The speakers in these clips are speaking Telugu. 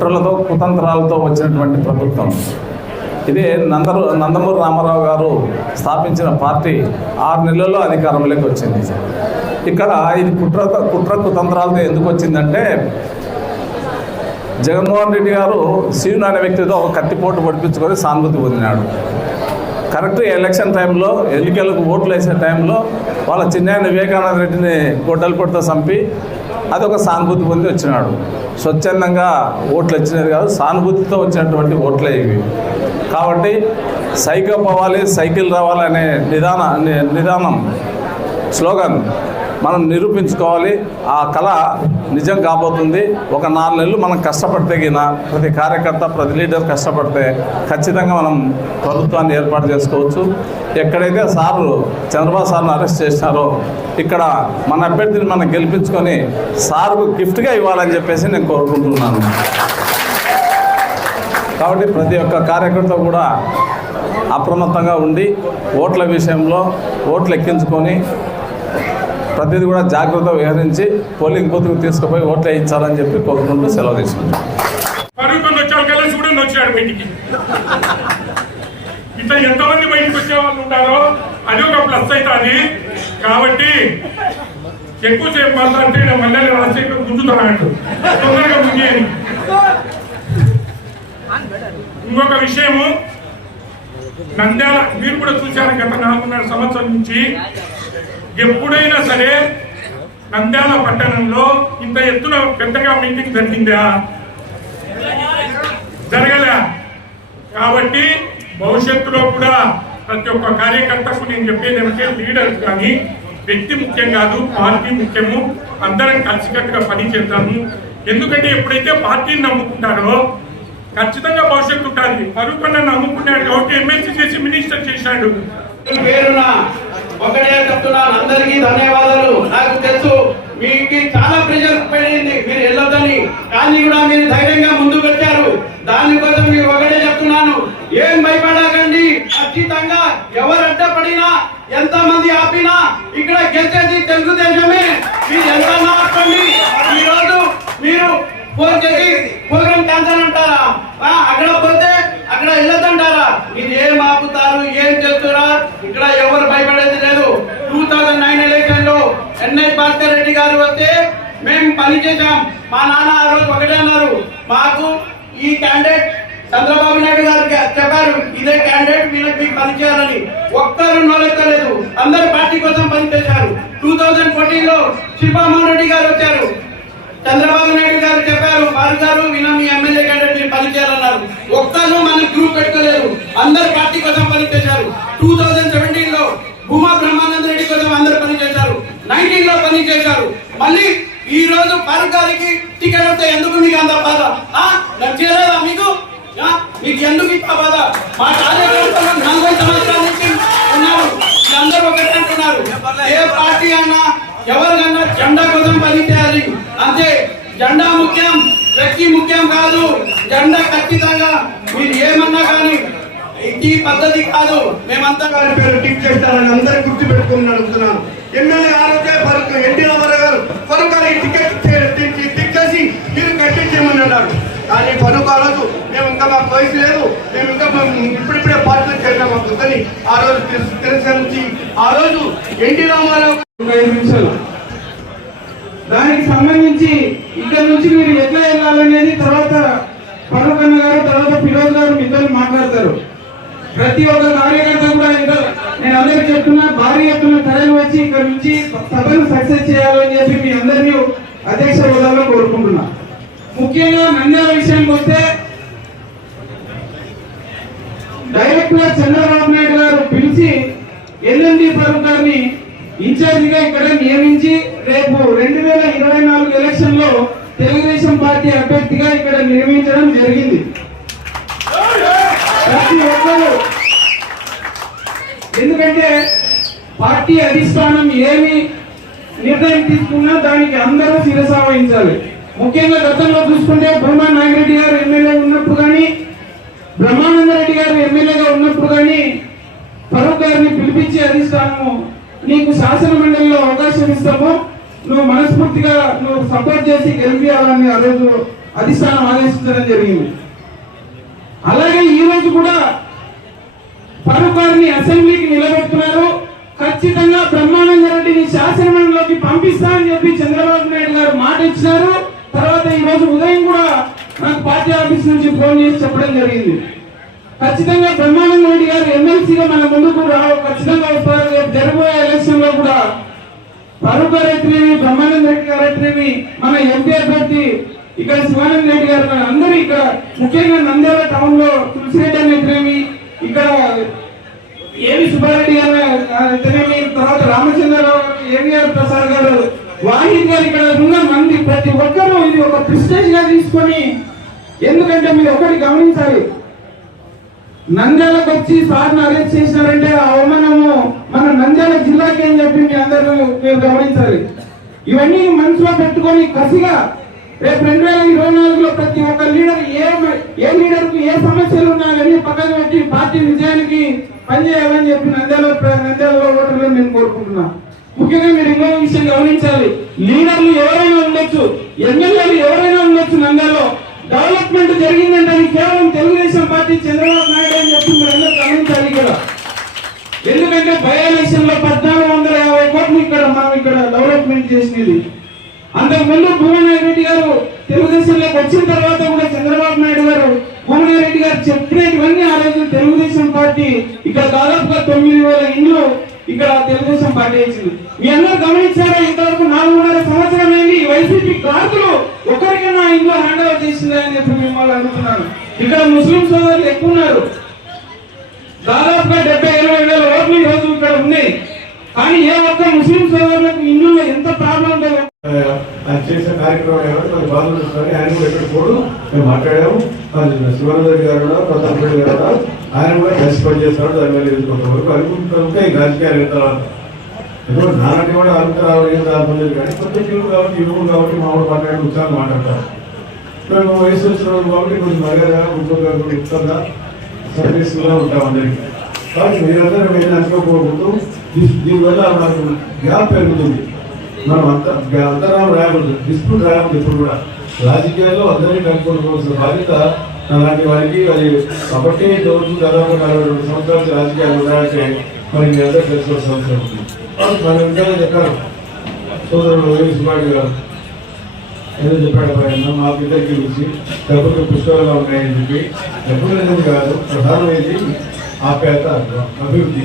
కుట్రలతో కుతంత్రాలతో వచ్చినటువంటి ప్రభుత్వం. ఇది నందరు నందమూరి రామారావు గారు స్థాపించిన పార్టీ ఆరు నెలల్లో అధికారంలోకి వచ్చింది. ఇక్కడ ఇది కుట్ర కుట్ర కుతంత్రాలతో ఎందుకు వచ్చిందంటే జగన్మోహన్ రెడ్డి గారు శివుని అనే వ్యక్తితో ఒక కత్తిపోటు పడిపించుకొని సానుభూతి పొందినాడు. కరెక్ట్ ఎలక్షన్ టైంలో ఎన్నికలకు ఓట్లు వేసే టైంలో వాళ్ళ చిన్నాయన వివేకానంద రెడ్డిని గొడ్డల పొడితో చంపి అదొక సానుభూతి పొంది వచ్చినాడు. స్వచ్ఛందంగా ఓట్లు వచ్చినది కాదు సానుభూతితో వచ్చినటువంటి ఓట్లే ఇవి. కాబట్టి సైకిల్ పోవాలి సైకిల్ రావాలి అనే నిదాన నిదానం స్లోగన్. మనం నిరూపించుకోవాలి. ఆ కళ నిజం కాబోతుంది. ఒక నాలుగు నెలలు మనం కష్టపడితే గిన ప్రతి కార్యకర్త ప్రతి లీడర్ కష్టపడితే ఖచ్చితంగా మనం ప్రభుత్వాన్ని ఏర్పాటు చేసుకోవచ్చు. ఎక్కడైతే సారు చంద్రబాబు సార్ని అరెస్ట్ చేసినారో ఇక్కడ మన అభ్యర్థిని మనం గెలిపించుకొని సార్కు గిఫ్ట్గా ఇవ్వాలని చెప్పేసి నేను కోరుకుంటున్నాను. కాబట్టి ప్రతి ఒక్క కార్యకర్త కూడా అప్రమత్తంగా ఉండి ఓట్ల విషయంలో ఓట్లు ఎక్కించుకొని ప్రతిదీ కూడా జాగ్రత్త విహరించి పోలింగ్ బూత్కు తీసుకుపోయి ఓట్లు వేయించాలని చెప్పి కోరుకుంటూ సెలవు తీసుకుంటాం పరుగుకొని వచ్చావు కదా చూడండి వచ్చాడు బయటికి ఇట్లా ఎంతమంది బయటికి వచ్చే వాళ్ళు ఉంటారో అది ఒక ప్లస్ అవుతుంది. కాబట్టి ఎక్కువసేపు మాట్లాడితే నేను మళ్ళీ రాజశేఖర్ గుంజుతానంటు తొందరగా ముగియని ఇంకొక విషయము నంద్యాల మీరు కూడా చూశారు గత నాలుగున్నర సంవత్సరం నుంచి ఎప్పుడైనా సరే నంద్యాల పట్టణంలో ఇంత ఎత్తున పెద్దగా మీటింగ్ జరిగిందా? జరగలే. కాబట్టి భవిష్యత్తులో కూడా ప్రతి ఒక్క కార్యకర్తకు నేను చెప్పేది ఏమంటే లీడర్ కానీ వ్యక్తి ముఖ్యం కాదు పార్టీ ముఖ్యము. అందరం కలిసికట్టుగా పని చేద్దాము. ఎందుకంటే ఎప్పుడైతే పార్టీని నమ్ముకుంటారో ఖచ్చితంగా భవిష్యత్తు ఉంటుంది. ఫరూక్ అన్న నమ్ముకున్నాడు కాబట్టి ఎమ్మెల్సీ చేసి మినిస్టర్ చేశాడు. పేరున ఒకటే చెప్తున్నాను అందరికీ ధన్యవాదాలు. నాకు తెలుసు మీకు చాలా ప్రెషర్ పడింది మీరు వెళ్ళొద్దని. కానీ కూడా మీరు ధైర్యంగా ముందుకు వచ్చారు. దానికోసం మీకు ఒకటే చెప్తున్నాను ఏం భయపడకండి. ఖచ్చితంగా ఎవరు అడ్డపడినా ఎంత మంది ఆపినా ఇక్కడ గెలిచేది తెలుగుదేశమే. మీరు ఎంత ఆపండి. ఈ రోజు మీరు ఫోన్ చేసి ప్రోగ్రామ్ క్యాన్సల్ అంటారా? ఆ, అక్కడ పోతే అక్కడ వెళ్ళొద్దంటారా? మీరు ఏం ఆపుతారు ఏం చేస్తారా ఇక్కడ ఎవరు భయపడేది లేదు టూ థౌజండ్ నైన్ ఎలక్షన్లో ఎన్ఐ భాస్కర్ రెడ్డి గారు వస్తే మేము పని చేశాం. మా నాన్న ఆ రోజు ఒకటే అన్నారు. మాకు ఈ క్యాండిడేట్ చంద్రబాబు నాయుడు గారు చెప్పారు ఇదే క్యాండిడేట్ మీరు మీకు పనిచేయాలని ఒక్కరు నోలెత్తలేదు అందరు పార్టీ కోసం పనిచేశారు టూ థౌజండ్ ఫోర్టీన్లో శిల్పామోహన్ రెడ్డి గారు వచ్చారు. చంద్రబాబు నాయుడు గారు చెప్పారు వారు గారు విన మీ ఎమ్మెల్యే క్యాండిడేట్ మీరు పనిచేయాలన్నారు ఒక్కరు మన గ్రూప్ పెట్టుకోలేదు. అందరు పార్టీ కోసం పనిచేశారు టూ టూ థౌజండ్ సెవెంటీన్లో భూమా బ్రహ్మానంద రెడ్డి కోసం అందరు పని చేశారు నైన్టీన్లో పని చేశారు మళ్ళీ ఈ మార్గానికి టికెట్ వస్తే ఎందుకు మీకు అంత బాధ? ఆ? నచ్చలేదా మీకు? ఆ? మీకు ఎందుకు ఇంత బాధ? మా కార్యకర్తలు నలభై సంవత్సరాల నుంచి ఉన్నారు. అందరూ ఒకటే అంటున్నారు. ఏ పార్టీ అన్నా ఎవరికన్నా జెండా కోసం పని చేయాలి. అంతే. జెండా ముఖ్యం వ్యక్తి ముఖ్యం కాదు. జెండా ఖచ్చితంగా మీరు ఏమన్నా కానీ ఈ పద్ధతి కాదు. మేమంతా వారి పేరు టిక్ చేస్తారని అందరూ గుర్తు పెట్టుకుని అడుగుతున్నాను ఎమ్మెల్యే ఆరోగ్య ఫరూక్ ఎన్టీ రామారావు గారు ఫరూక్ టికెట్ మీరు కట్టించేయమని అన్నారు. కానీ పనుకు ఆ రోజు మేము ఇంకా మాకు వయసు లేదు. మేము ఇంకా మేము ఇప్పుడిప్పుడే పార్టీలో చేద్దాం మాకు కానీ ఆ రోజు తెలుసు తెలుసు నుంచి ఆ రోజు ఎన్టీ రామారావు ఐదు నిమిషాలు. దానికి సంబంధించి ఇక్కడ నుంచి మీరు ఎట్లా వెళ్ళాలనేది తర్వాత ఫరూక్ అన్న గారు తర్వాత ఫిరోజ్ గారు ఇద్దరు మాట్లాడతారు. ప్రతి ఒక్క కార్యకర్త కూడా ఇంకా నేను అందరికి చెప్తున్నా భారీ ఎత్తున తరలి వచ్చి ఇక్కడ నుంచి సభను సక్సెస్ చేయాలని చెప్పి మీ అందరినీ అధ్యక్ష హోదాలో కోరుకుంటున్నా. ముఖ్యంగా నంద్యాల విషయానికి వస్తే డైరెక్ట్గా చంద్రబాబు నాయుడు గారు పిలిచి ఎల్ఎండి ఫరూక్ గారిని ఇన్ఛార్జిగా ఇక్కడ నియమించి రేపు రెండు వేల ఇరవై నాలుగు ఎలక్షన్లో తెలుగుదేశం పార్టీ అభ్యర్థిగా ఇక్కడ నియమించడం జరిగింది. ప్రతి ఒక్కరు ఎందుకంటే పార్టీ అధిష్టానం ఏమి నిర్ణయం తీసుకున్నా దానికి అందరూ శిరసావహించాలి. ముఖ్యంగా గతంలో చూసుకుంటే బ్రహ్మా నాగిరెడ్డి గారు ఎమ్మెల్యే ఉన్నప్పుడు కానీ బ్రహ్మానంద రెడ్డి గారు ఎమ్మెల్యేగా ఉన్నప్పుడు కానీ ఫరూక్ గారిని పిలిపించి అధిష్టానము నీకు శాసన మండలిలో అవకాశం ఇస్తాము. నువ్వు మనస్ఫూర్తిగా నువ్వు సపోర్ట్ చేసి గెలిపియాలని ఆ రోజు అధిష్టానం ఆదేశించడం జరిగింది. అలాగే ఈ రోజు కూడా ఫరూక్ గారిని అసెంబ్లీకి నిలబెడుతున్నారు. ఖచ్చితంగా బ్రహ్మానంద రెడ్డిని శాసనమండలిలోకి పంపిస్తా అని చెప్పి చంద్రబాబు నాయుడు గారు మాట ఇచ్చినారు రోజు ఉదయం కూడా నాకు పార్టీ ఆఫీస్ నుంచి ఫోన్ చేసి చెప్పడం జరిగింది. ఖచ్చితంగా బ్రహ్మానంద రెడ్డి గారు ఎమ్మెల్సీగా మన ముందుకు రావు ఖచ్చితంగా వస్తారు. రేపు జరగబోయే ఎలక్షన్లో కూడా ఫరూక్ గారు బ్రహ్మానంద రెడ్డి గారు అయితేనేమి మన ఎంపీ అభ్యర్థి ఇక్కడ శివానంద రెడ్డి గారు మన అందరూ ఇక్కడ ముఖ్యంగా నంద్యాల టౌన్లో తులసిరెడ్డి అని ఇక్కడ ఏవి సుబ్బారెడ్డి గారు అయితేనేమి తర్వాత రామచంద్రరావు గారు ఏవిఆర్ ప్రసాద్ గారు వాహిద్ గారు ఇక్కడ ఉన్న ప్రతి ఒక్కరూ ఇది ఒక ప్రిస్టేజ్గా తీసుకొని ఎందుకంటే మీరు ఒకటి గమనించాలి. నంద్యాలకు వచ్చి సార్ని అరెస్ట్ చేసినారంటే ఆ అవమానము మన నంద్యాల జిల్లాకి అని చెప్పి మీ అందరూ మీరు గమనించాలి. ఇవన్నీ మనసులో పెట్టుకొని కసిగా రేపు రెండు వేల ఇరవై నాలుగులో ప్రతి ఒక్క లీడర్ ఏ ఏ లీడర్కు ఏ సమస్యలు ఉన్నా అవన్నీ పక్కన పెట్టి పార్టీ విజయానికి పనిచేయాలని చెప్పి నంద్యాల నంద్యాల నంద్యాలలో ఓటర్లు నేను కోరుకుంటున్నా. ముఖ్యంగా మీరు ఇంకో విషయం గమనించాలి. లీడర్లు ఎవరైనా ఉండొచ్చు. ఎమ్మెల్యేలు ఎవరైనా ఉండొచ్చు నంద్యాలలో. డెవలప్మెంట్ జరిగిందంటే కేవలం తెలుగుదేశం పార్టీ చంద్రబాబు నాయుడు అని చెప్పి మీరందరూ గమనించాలి ఇక్కడ. ఎందుకంటే బై ఎలక్షన్లో పద్నాలుగు వందల యాభై కోట్లు ఇక్కడ మనం ఇక్కడ డెవలప్మెంట్ చేసినది. అంతకు ముందు భువనగిరి రెడ్డి గారు తెలుగుదేశంలోకి వచ్చిన తర్వాత కూడా చంద్రబాబు నాయుడు గారు భువనగిరి రెడ్డి గారు చెప్పినటువన్నీ ఆ రోజు తెలుగుదేశం పార్టీ ఇక్కడ దాదాపుగా తొమ్మిది వేల ఇండ్లు ఇక్కడ తెలుగుదేశం పార్టీ ఇచ్చింది మీ అందరు గమనించారా? ఇంతవరకు నాలుగున్నర సంవత్సరం ఏంటి వైసీపీ కార్డులు ఒకరికైనా ఇంట్లో హ్యాండ్ ఓవర్ చేసిందని చెప్పి మిమ్మల్ని అడుగుతున్నాను. ఇక్కడ ముస్లిం సోదరులు ఎక్కువ ఉన్నారు దాదాపుగా డెబ్బై ఇరవై వేల ఓట్లు ఈ రోజు ఇక్కడ ఉన్నాయి. కానీ ఏ ఒక్క ముస్లిం సోదరులకు ఇండ్లలో ఎంత ప్రాబ్లం ఉందో చేసిన కార్యక్రమం ఏమంటే మరి బాధలు ఆయన కూడా ఎక్కడ పోడు. మేము మాట్లాడాము. మరి శివరాజు గారు కూడా ప్రతాప్ రెడ్డి గారు కూడా ఆయన కూడా కలిసి పనిచేస్తాడు దాని మీద ఎదుర్కొంత వరకు ఈ రాజకీయాలు తర్వాత ఎందుకంటే నాన్నటి కూడా అనుకున్నారు ఏం రాబోలేదు కానీ కొత్త యువకులు కాబట్టి యువకులు కాబట్టి మామూలు మాట్లాడి ఉత్సాహం మాట్లాడతారు. మేము వయసు వచ్చిన కాబట్టి కొంచెం మర్యాదగా ఉద్యోగంగా ఉత్సాహంగా సర్వీస్గా ఉంటాం అందరికీ. కాబట్టి మీరందరూ మేము అనుకోకూడదు దీనివల్ల మనకు గ్యాప్ పెరుగుతుంది. మనం అంత అంతరాలు రాయకూడదు. డిస్ప్యూట్ రాయకూడదు ఇప్పుడు కూడా. రాజకీయాల్లో అందరినీ కనుక్కోవాల్సిన బాధ్యత అలాంటి వారికి మరి కాబట్టి రోజు దాదాపు నలభై రెండు సంవత్సరాల రాజకీయాలు ఉన్నాయంటే మరి మీ అందరూ తెలుసుకోవాల్సిన అవసరం ఉంది. కాబట్టి మనం ఇంకా చెప్పారు సోదరుడు వేణు సుబ్బారెడ్డి గారు ఏదో చెప్పాడు పైన మాకు ఇద్దరికి చూసి డబ్బులు పుష్కలంగా ఉన్నాయని చెప్పి. డబ్బులు అనేది కాదు ప్రధానమైనది ఆప్యాయత అభివృద్ధి.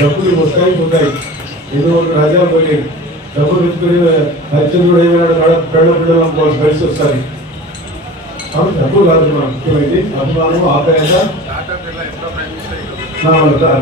డబ్బులు వస్తాయి ఉంటాయి ఏదో ఒక రాజ్యాలు పోలేదు డబ్బులు పెట్టుకుని అర్జునుడు ఏమైనా పెళ్ళ పిల్లలు అనుకోవాల్సి కలిసి వస్తాయి కాబట్టి డబ్బు కాదు మనం ముఖ్యమైనది అభిమానం ఆప్యాయత.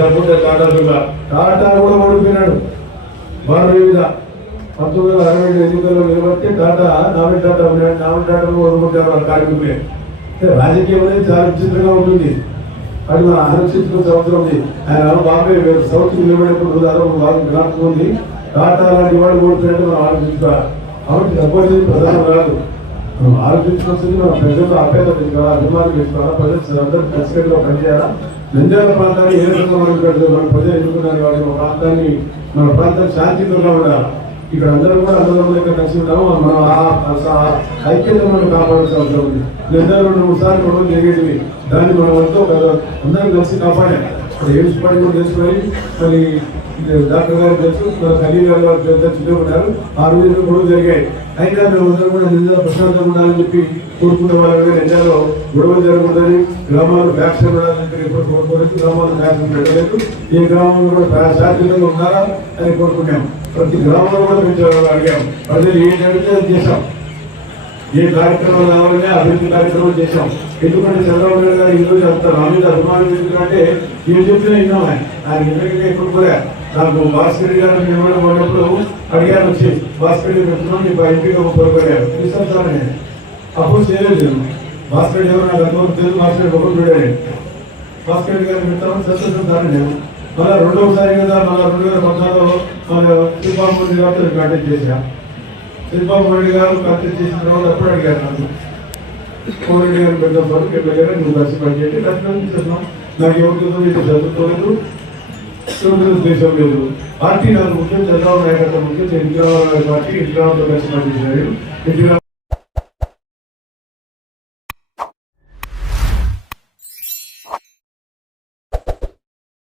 డబ్బు టాటా పిల్ల టాటా కూడా ఓడిపోయినాడు. వారు మీద. పంతొమ్మిది వందల అరవై ఐదు ఎన్నికల్లో నిలబడితే టాటా నామిన్ టాటా ఉన్నాడు నామిన్ టాటా ఓడుకుంటారు వాళ్ళ కార్మికులే? రాజకీయం అనేది చాలా విచిత్రంగా ఉంటుంది. అది మన అనుచిత్ర సంవత్సరం ఉంది. ఆయన బాబాయ్ సౌత్ నిలబడేప్పుడు దాదాపు బాగా జ్ఞాపకం ఉంది. టాటా లాంటి వాడు ఓడిపోయినట్టు మనం ఆలోచించుకోవాలి. కాబట్టి డబ్బు అనేది ప్రధానం కాదు మనం ఆలోచించుకోవాల్సింది మన ప్రజలు ఆప్యాయత పెంచుకోవాలి అభిమానులు పెంచుకోవాలి ప్రజలు అందరూ కలిసికట్టుగా పనిచేయాలా? నంద్యాల ప్రాంతాన్ని ఏ రకంగా మనం పెడతాం మన ప్రజలు ఎన్నుకున్నారు కాబట్టి మన ప్రాంతాన్ని మన ప్రాంతం శాంతియుతంగా ఉండాలి? ఇక్కడ అందరం కూడా అందరం దగ్గర కలిసి ఉన్నాము మనం ఐక్యత మనం కాపాడాల్సిన అవసరం ఉంది. నంద్యాల రెండు మూడు సార్లు గొడవలు జరిగేటివి. దాన్ని మనం అంతా అందరం కలిసి కాపాడాలి. ఇప్పుడు పడిందో తెలుసుకొని మరి డాక్టర్ గారు తెలుసు మన ఖలీల్ గారు గారు పెద్ద చుట్టూ ఉన్నారు. ఆ రోజుల్లో గొడవలు జరిగాయి. అయినా మేమందరం కూడా నిందాలు ప్రశాంతంగా ఉండాలని చెప్పి కోరుకున్న వాళ్ళని నిందాలో గొడవలు జరగకూడదని గ్రామాలు వ్యాక్సిన్ ఉండాలని చెప్పి ఎప్పుడు కోరుకోలేదు గ్రామాలు వ్యాక్సిన్ పెట్టలేదు. ఏ గ్రామంలో కూడా ఫ్యా- ఉన్నారా అని కోరుకున్నాం. ప్రతి గ్రామంలో కూడా మేము అడిగాం. ప్రజలు ఏంటి అడిగితే అది చేశాం. ఏ కార్యక్రమాలు కావాలనే అభివృద్ధి కార్యక్రమాలు చేశాం. ఎందుకంటే చంద్రబాబు నాయుడు గారు ఈరోజు అంత రామీద అభిమానులు ఎందుకంటే ఏం చెప్పినా విన్నాం ఆయన. ఆయన ఇంటికి ఎప్పుడు కూడా. నాకు భాస్కర్ గారు నిర్మాణం ఉన్నప్పుడు అడిగారు వచ్చి భాస్కర్ గారు పెడుతున్నాం నీకు ఎంపీగా పొరపడారు తీసుకొస్తాను నేను. అప్పుడు చేయలేదు భాస్కర్ ఎవరు నాకు అనుభవం తెలుసు భాస్కర్ ఒకరు చూడాలి భాస్కర్ గారు పెడతామని సంతోషిస్తాను నేను. మళ్ళీ రెండవసారి కదా మళ్ళీ రెండు వేల పద్నాలుగులో మన శ్రీపాముడి గారితో కాంటాక్ట్ చేశాను శ్రీపాము రెడ్డి గారు కంటెస్ట్ చేసిన తర్వాత అప్పుడు అడిగారు నన్ను? కోరెడ్డి గారు పెద్ద పనులు గారు నువ్వు కలిసి పనిచేయండి. కష్టం చేస్తున్నాం నాకు ఎవరితో ఇది చదువుకోలేదు చదువుకునే ఉద్దేశం లేదు పార్టీ నాకు ముఖ్యం చంద్రబాబు నాయుడు ముఖ్యం ఎన్టీ రామారావు గారి పార్టీ ఎన్టీ రామారావు కలిసి పనిచేశారు. ఎన్టీ